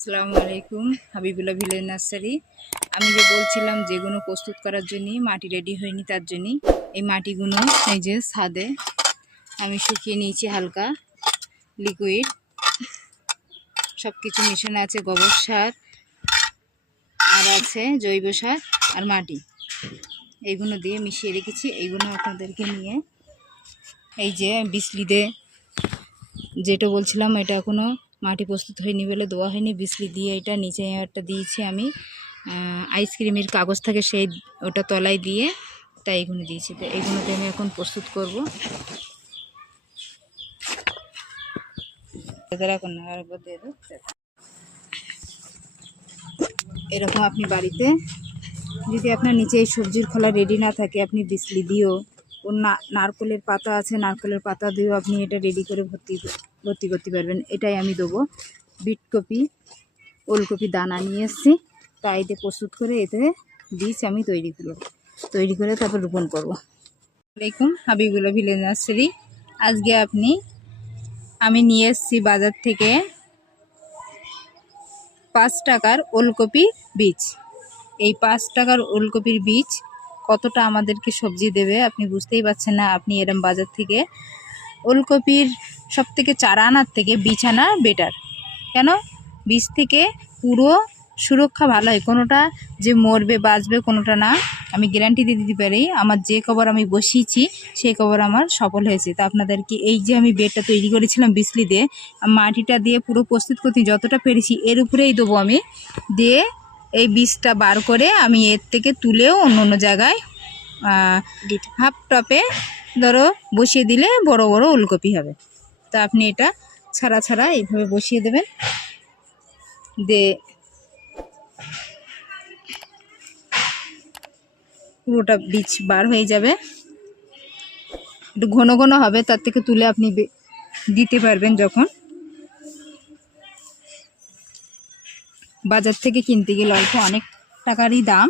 আসসালামু আলাইকুম, Habibullah village nursery. আমি যে বলছিলাম যেগুলো প্রস্তুত করার জন্য মাটি রেডি হয়নি, তার জন্য এই মাটিগুলো এই যে ছাদে আমি শুকিয়ে নিয়েছি। হালকা লিকুইড সব কিছু মিশানো আছে, গোবর সার আর আছে জৈব সার আর মাটি, এইগুলো দিয়ে মিশিয়ে রেখেছি। এইগুলো আপনাদেরকে নিয়ে এই যে বিসলিতে যেটা বলছিলাম, এটা এখনও মাটি প্রস্তুত হয়নি বলে দেওয়া হয়নি। বিসলি দিয়ে এটা নিচে একটা দিয়েছি আমি, আইসক্রিমের কাগজ থাকে সেই ওটা তলায় দিয়ে, তাই এগুলো দিয়েছি। তো এগুলোতে আমি এখন প্রস্তুত করব। এরকম আপনি বাড়িতে যদি আপনার নিচে এই সবজির খোলা রেডি না থাকে, আপনি বিসলি দিয়েও, ও নারকেলের পাতা আছে, নারকেলের পাতা দিয়েও আপনি এটা রেডি করে ভর্তি করতে পারবেন। এটাই আমি দেবো। বিটকপি, ওলকপি দানা নিয়ে এসেছি, তাই এতে প্রস্তুত করে এতে বীজ আমি তৈরি করে তারপর রোপণ করবো। আসসালামাইকুম, হাবিবুল্লাহ ভিলেজ নার্সারি। আজকে আমি নিয়ে এসেছি বাজার থেকে 5 টাকার ওলকপি বীজ। এই 5 টাকার ওলকপির বীজ কতটা আমাদেরকে সবজি দেবে আপনি বুঝতেই পারছেন না। আপনি এরম বাজার থেকে ওলকপির সব থেকে চারা আনার থেকে বীজ আনা বেটার। কেন? বীজ থেকে পুরো সুরক্ষা ভালো হয়, কোনোটা যে মরবে বাঁচবে কোনোটা না। আমি গ্যারান্টি দিয়ে দিতে পারি, আমার যে কবর আমি বসিয়েছি সেই কবর আমার সফল হয়েছে। তা আপনাদেরকে এই যে আমি বেডটা তৈরি করেছিলাম বিসলি দিয়ে, মাটিটা দিয়ে পুরো প্রস্তুত করতে যতটা পেরেছি এর উপরেই দেবো আমি। দিয়ে এই বীজটা বার করে আমি এর থেকে তুলেও অন্য জায়গায় হাফ টপে ধরো বসিয়ে দিলে বড় বড় ওলকপি হবে। তা আপনি এটা ছাড়া এইভাবে বসিয়ে দেবেন। দিয়ে পুরোটা বীজ বার হয়ে যাবে, একটু ঘন ঘন হবে, তার থেকে তুলে আপনি দিতে পারবেন। যখন বাজার থেকে কিনতে গেলে অনেক টাকারই দাম,